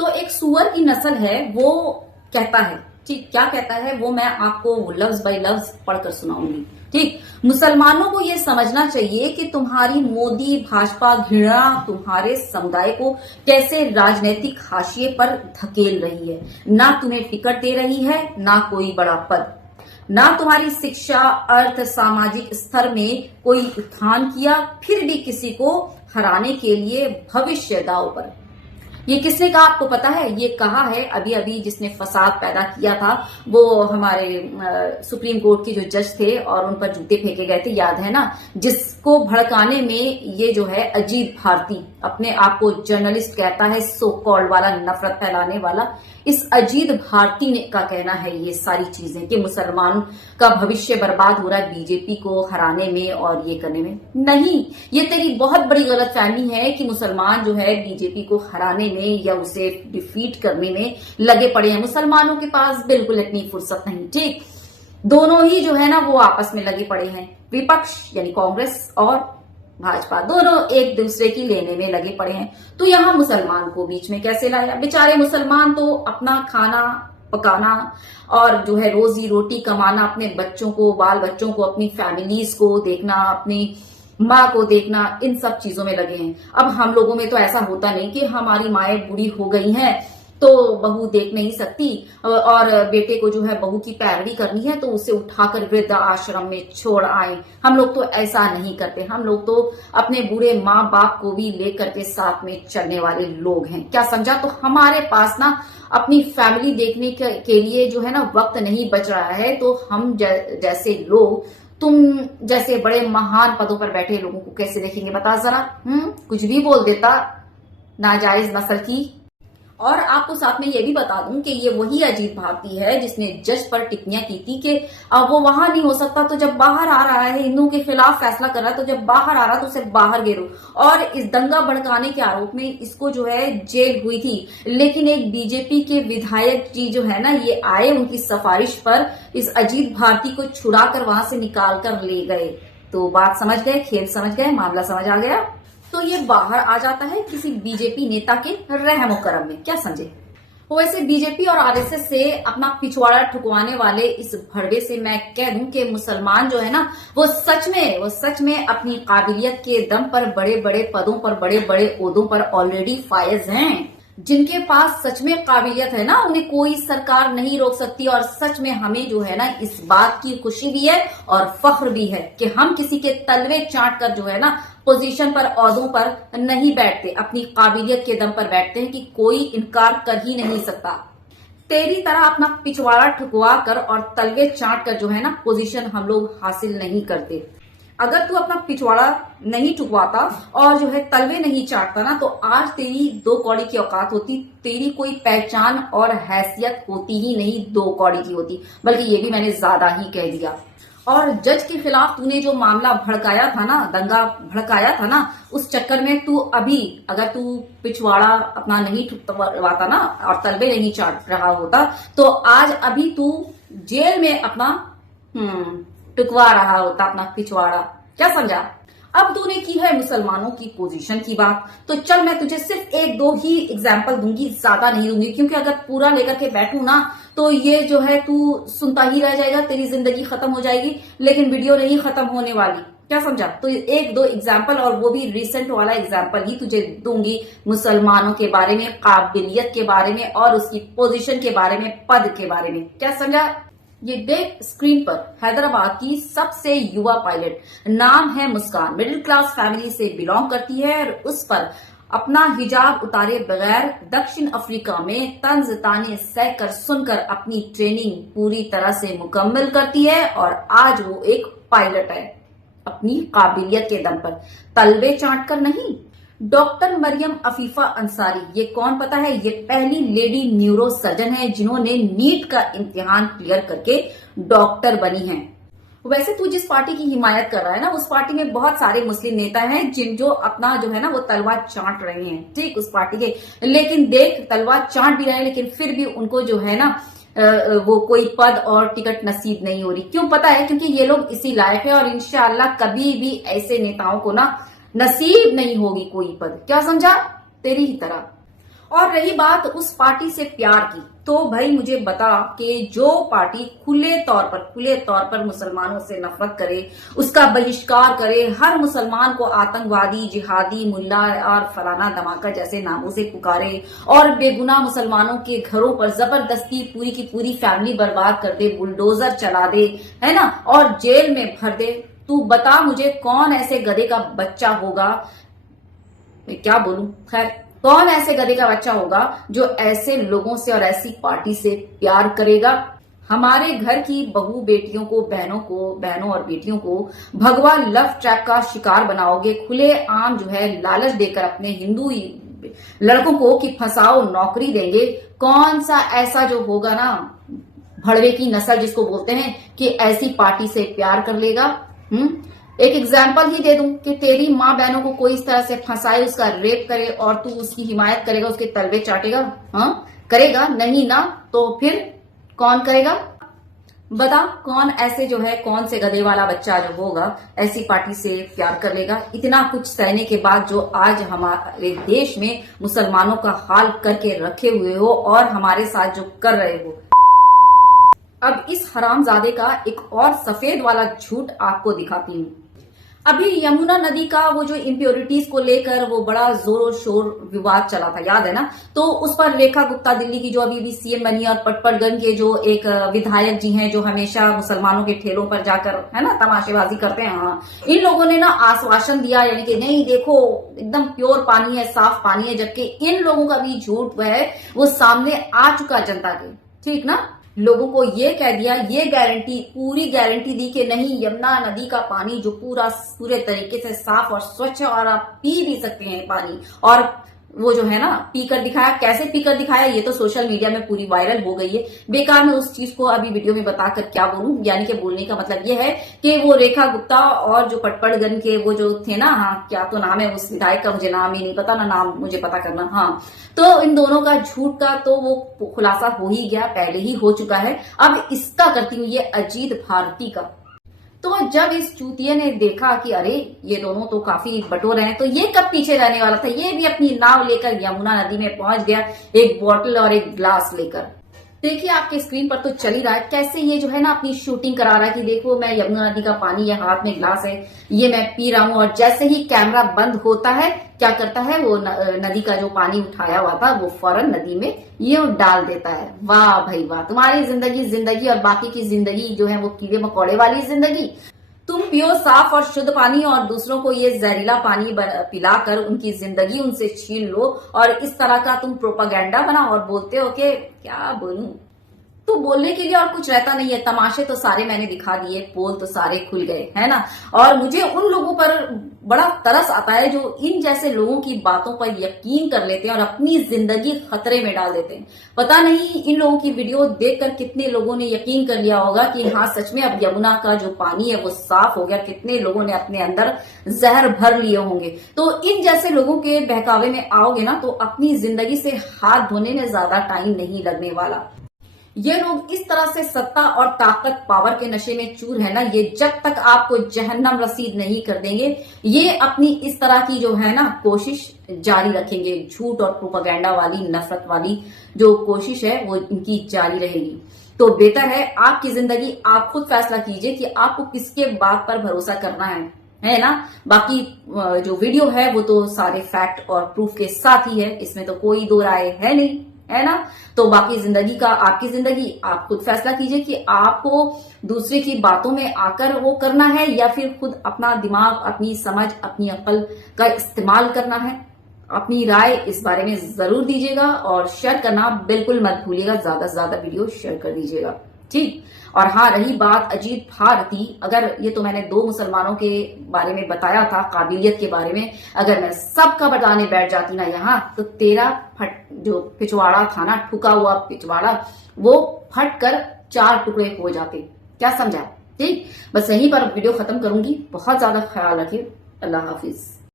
तो एक सुअर की नस्ल है, वो कहता है, ठीक, क्या कहता है वो मैं आपको लफ्ज बाय लफ्ज पढ़कर सुनाऊंगी। ठीक, मुसलमानों को ये समझना चाहिए कि तुम्हारी मोदी भाजपा घृणा तुम्हारे समुदाय को कैसे राजनीतिक हाशिए पर धकेल रही है। ना तुम्हें टिकट दे रही है, ना कोई बड़ा पद, ना तुम्हारी शिक्षा अर्थ सामाजिक स्तर में कोई उत्थान किया, फिर भी किसी को हराने के लिए भविष्य दांव पर। ये किसने कहा आपको पता है? ये कहा है अभी अभी जिसने फसाद पैदा किया था, वो हमारे सुप्रीम कोर्ट के जो जज थे और उन पर जूते फेंके गए थे, याद है ना? जिसको भड़काने में ये जो है अजीत भारती, अपने आप को जर्नलिस्ट कहता है, सो कॉल्ड वाला, नफरत फैलाने वाला, इस अजीत भारती ने का कहना है ये सारी चीजें कि मुसलमान का भविष्य बर्बाद हो रहा है बीजेपी को हराने में और ये करने में। नहीं, ये तेरी बहुत बड़ी गलतफहमी है कि मुसलमान जो है बीजेपी को हराने में या उसे डिफीट करने में लगे पड़े हैं। मुसलमानों के पास बिल्कुल इतनी फुर्सत नहीं। ठीक, दोनों ही जो है ना वो आपस में लगे पड़े हैं। विपक्ष यानी कांग्रेस और भाजपा दोनों एक दूसरे की लेने में लगे पड़े हैं। तो यहां मुसलमान को बीच में कैसे लाया? बेचारे मुसलमान तो अपना खाना पकाना और जो है रोजी रोटी कमाना, अपने बच्चों को, बाल बच्चों को, अपनी फैमिलीज को देखना, अपनी माँ को देखना, इन सब चीजों में लगे हैं। अब हम लोगों में तो ऐसा होता नहीं कि हमारी माएं बूढ़ी हो गई हैं तो बहू देख नहीं सकती और बेटे को जो है बहू की पैरवी करनी है तो उसे उठाकर वृद्ध आश्रम में छोड़ आए। हम लोग तो ऐसा नहीं करते। हम लोग तो अपने बूढ़े माँ बाप को भी लेकर के साथ में चलने वाले लोग हैं। क्या समझा? तो हमारे पास ना अपनी फैमिली देखने के लिए जो है ना वक्त नहीं बच रहा है। तो हम जैसे लोग, तुम जैसे बड़े महान पदों पर बैठे लोगों को कैसे देखेंगे बता जरा? कुछ भी बोल देता नाजायज नस्ल की। और आपको साथ में ये भी बता दूं कि ये वही अजीत भारती है जिसने जज पर टिप्पणियां की थी कि अब वो वहां नहीं हो सकता, तो जब बाहर आ रहा है, हिंदुओं के खिलाफ फैसला कर रहा है, तो जब बाहर आ रहा तो उसे बाहर गिरो। और इस दंगा भड़काने के आरोप में इसको जो है जेल हुई थी। लेकिन एक बीजेपी के विधायक जी जो है ना, ये आए उनकी सिफारिश पर, इस अजीत भारती को छुड़ाकर वहां से निकाल कर ले गए। तो बात समझ गए, खेल समझ गए, मामला समझ आ गया। तो ये बाहर आ जाता है किसी बीजेपी नेता के रहमो करम में। क्या समझे? वैसे बीजेपी और आरएसएस से अपना पिछवाड़ा ठुकवाने वाले इस भड़वे से मैं कह दूं कि मुसलमान जो है ना वो सच में अपनी काबिलियत के दम पर बड़े बड़े पदों पर, बड़े बड़े ओहदों पर ऑलरेडी फायज हैं। जिनके पास सच में काबिलियत है ना, उन्हें कोई सरकार नहीं रोक सकती। और सच में हमें जो है ना इस बात की खुशी भी है और फख्र भी है कि हम किसी के तलवे चाट कर जो है ना पोजीशन पर, ओहदों पर नहीं बैठते, अपनी काबिलियत के दम पर बैठते हैं कि कोई इनकार कर ही नहीं सकता। तेरी तरह अपना पिछवाड़ा ठुकवा कर और तलवे चाट कर जो है ना पोजीशन हम लोग हासिल नहीं करते। अगर तू अपना पिछवाड़ा नहीं ठुकवाता और जो है तलवे नहीं चाटता ना, तो आज तेरी दो कौड़ी की औकात होती, तेरी कोई पहचान और हैसियत होती ही नहीं, दो कौड़ी की होती। बल्कि ये भी मैंने ज्यादा ही कह दिया। और जज के खिलाफ तूने जो मामला भड़काया था ना, दंगा भड़काया था ना, उस चक्कर में तू अभी, अगर तू पिछवाड़ा अपना नहीं ठुकवाता ना और तलवे नहीं चाट रहा होता, तो आज अभी तू जेल में अपना टुकवा रहा होता अपना पिछवाड़ा। क्या समझा? अब तूने की है मुसलमानों की पोजीशन की बात, तो चल मैं तुझे सिर्फ एक दो ही एग्जाम्पल दूंगी, ज्यादा नहीं दूंगी, क्योंकि अगर पूरा लेकर के बैठू ना तो ये जो है तू सुनता ही रह जाएगा, तेरी जिंदगी खत्म हो जाएगी, लेकिन वीडियो नहीं खत्म होने वाली। क्या समझा? तो एक दो एग्जाम्पल, और वो भी रिसेंट वाला एग्जाम्पल ही तुझे दूंगी मुसलमानों के बारे में, काबिलियत के बारे में और उसकी पोजीशन के बारे में, पद के बारे में। क्या समझा? ये देख स्क्रीन पर हैदराबाद की सबसे युवा पायलट, नाम है मुस्कान, मिडिल क्लास फैमिली से बिलोंग करती है और उस पर अपना हिजाब उतारे बगैर दक्षिण अफ्रीका में तंज ताने सहकर सुनकर अपनी ट्रेनिंग पूरी तरह से मुकम्मल करती है और आज वो एक पायलट है, अपनी काबिलियत के दम पर, तलवे चाट कर नहीं। डॉक्टर मरियम अफीफा अंसारी, ये कौन पता है? ये पहली लेडी न्यूरो सर्जन है जिन्होंने नीट का इम्तिहान क्लियर करके डॉक्टर बनी हैं। वैसे तू जिस पार्टी की हिमायत कर रहा है ना, उस पार्टी में बहुत सारे मुस्लिम नेता हैं जिन जो अपना जो है ना वो तलवार चाट रहे हैं, ठीक, उस पार्टी के। लेकिन देख, तलवार चाट भी रहे हैं लेकिन फिर भी उनको जो है ना वो कोई पद और टिकट नसीब नहीं हो रही। क्यों पता है? क्योंकि ये लोग इसी लायक है और इंशाअल्लाह कभी भी ऐसे नेताओं को ना नसीब नहीं होगी कोई पद। क्या समझा? तेरी ही तरह। और रही बात उस पार्टी से प्यार की, तो भाई मुझे बता कि जो पार्टी खुले तौर पर मुसलमानों से नफरत करे, उसका बहिष्कार करे, हर मुसलमान को आतंकवादी, जिहादी, मुल्ला और फलाना धमाका जैसे नामों से पुकारे और बेगुनाह मुसलमानों के घरों पर जबरदस्ती पूरी की पूरी फैमिली बर्बाद कर दे, बुलडोजर चला दे, है ना, और जेल में भर दे, तू बता मुझे कौन ऐसे गधे का बच्चा होगा, मैं क्या बोलूं, खैर कौन ऐसे गधे का बच्चा होगा जो ऐसे लोगों से और ऐसी पार्टी से प्यार करेगा। हमारे घर की बहू बेटियों को, बहनों और बेटियों को भगवा लव ट्रैप का शिकार बनाओगे, खुले आम जो है लालच देकर अपने हिंदू लड़कों को कि फंसाओ, नौकरी देंगे। कौन सा ऐसा जो होगा ना भड़वे की नस्ल जिसको बोलते हैं कि ऐसी पार्टी से प्यार कर लेगा। एक एग्जाम्पल ही दे दूं कि तेरी माँ बहनों को कोई इस तरह से फंसाए, उसका रेप करे और तू उसकी हिमायत करेगा, उसके तलवे चाटेगा? हाँ करेगा नहीं ना, तो फिर कौन करेगा? बता कौन ऐसे जो है, कौन से गधे वाला बच्चा जो होगा ऐसी पार्टी से प्यार कर लेगा। इतना कुछ सहने के बाद जो आज हमारे देश में मुसलमानों का हाल करके रखे हुए हो और हमारे साथ जो कर रहे हो। अब इस हरामजादे का एक और सफेद वाला झूठ आपको दिखाती हूँ। अभी यमुना नदी का वो जो इम्प्योरिटीज को लेकर वो बड़ा जोर शोर विवाद चला था, याद है ना? तो उस पर रेखा गुप्ता दिल्ली की जो अभी भी सीएम बनी और पटपड़गंज के जो एक विधायक जी हैं जो हमेशा मुसलमानों के ठेलों पर जाकर है ना तमाशेबाजी करते हैं, हाँ, इन लोगों ने ना आश्वासन दिया, यानी कि नहीं देखो एकदम प्योर पानी है, साफ पानी है, जबकि इन लोगों का भी झूठ वो सामने आ चुका जनता के, ठीक ना। लोगों को ये कह दिया, ये पूरी गारंटी दी कि नहीं यमुना नदी का पानी जो पूरे तरीके से साफ और स्वच्छ है और आप पी भी सकते हैं पानी, और वो जो है ना पीकर दिखाया। कैसे पीकर दिखाया ये तो सोशल मीडिया में पूरी वायरल हो गई है। बेकार में उस चीज को अभी वीडियो में बताकर क्या बोलूं, यानी कि बोलने का मतलब ये है कि वो रेखा गुप्ता और जो पटपड़गंज के वो जो थे ना, हाँ क्या तो नाम है उस विधायक का, मुझे नाम ही नहीं पता ना, नाम मुझे पता करना, हाँ, तो इन दोनों का झूठ का तो वो खुलासा हो ही गया, पहले ही हो चुका है। अब इसका करती हूँ ये अजीत भारती का। तो जब इस चूतिये ने देखा कि अरे ये दोनों तो काफी बटोर हैं, तो ये कब पीछे रहने वाला था, ये भी अपनी नाव लेकर यमुना नदी में पहुंच गया, एक बोतल और एक ग्लास लेकर। देखिए आपके स्क्रीन पर तो चल ही रहा है कैसे ये जो है ना अपनी शूटिंग करा रहा है कि देखो मैं यमुना नदी का पानी, ये हाथ में ग्लास है, ये मैं पी रहा हूं, और जैसे ही कैमरा बंद होता है क्या करता है, वो नदी का जो पानी उठाया हुआ था वो फौरन नदी में ये डाल देता है। वाह भाई वाह, तुम्हारी जिंदगी और बाकी की जिंदगी जो है वो कीड़े मकोड़े वाली जिंदगी। तुम पियो साफ और शुद्ध पानी और दूसरों को ये जहरीला पानी पिलाकर उनकी जिंदगी उनसे छीन लो, और इस तरह का तुम प्रोपागेंडा बनाओ और बोलते हो कि क्या बोलूं, तो बोलने के लिए और कुछ रहता नहीं है। तमाशे तो सारे मैंने दिखा दिए, पोल तो सारे खुल गए, है ना। और मुझे उन लोगों पर बड़ा तरस आता है जो इन जैसे लोगों की बातों पर यकीन कर लेते हैं और अपनी जिंदगी खतरे में डाल देते हैं। पता नहीं इन लोगों की वीडियो देखकर कितने लोगों ने यकीन कर लिया होगा कि हाँ सच में अब यमुना का जो पानी है वो साफ हो गया, कितने लोगों ने अपने अंदर जहर भर लिए होंगे। तो इन जैसे लोगों के बहकावे में आओगे ना तो अपनी जिंदगी से हाथ धोने में ज्यादा टाइम नहीं लगने वाला। ये लोग इस तरह से सत्ता और ताकत, पावर के नशे में चूर है ना, ये जब तक आपको जहन्नम रसीद नहीं कर देंगे, ये अपनी इस तरह की जो है ना कोशिश जारी रखेंगे। झूठ और प्रोपेगेंडा वाली, नफरत वाली जो कोशिश है वो इनकी जारी रहेगी। तो बेहतर है आपकी जिंदगी आप खुद फैसला कीजिए कि आपको किसके बात पर भरोसा करना है ना। बाकी जो वीडियो है वो तो सारे फैक्ट और प्रूफ के साथ ही है, इसमें तो कोई दो राय है नहीं, है ना। तो बाकी जिंदगी का, आपकी जिंदगी आप खुद फैसला कीजिए कि आपको दूसरे की बातों में आकर वो करना है या फिर खुद अपना दिमाग, अपनी समझ, अपनी अक्ल का इस्तेमाल करना है। अपनी राय इस बारे में जरूर दीजिएगा और शेयर करना बिल्कुल मत भूलिएगा, ज्यादा से ज्यादा वीडियो शेयर कर दीजिएगा, ठीक। और हाँ रही बात अजीत भारती, अगर ये तो मैंने 2 मुसलमानों के बारे में बताया था, काबिलियत के बारे में, अगर मैं सबका बताने बैठ जाती ना यहाँ तो तेरा जो पिछवाड़ा था ना, ठुका हुआ पिछवाड़ा, वो फट कर 4 टुकड़े हो जाते। क्या समझा, ठीक। बस यहीं पर वीडियो खत्म करूंगी। बहुत ज्यादा ख्याल रखिए। अल्लाह हाफिज।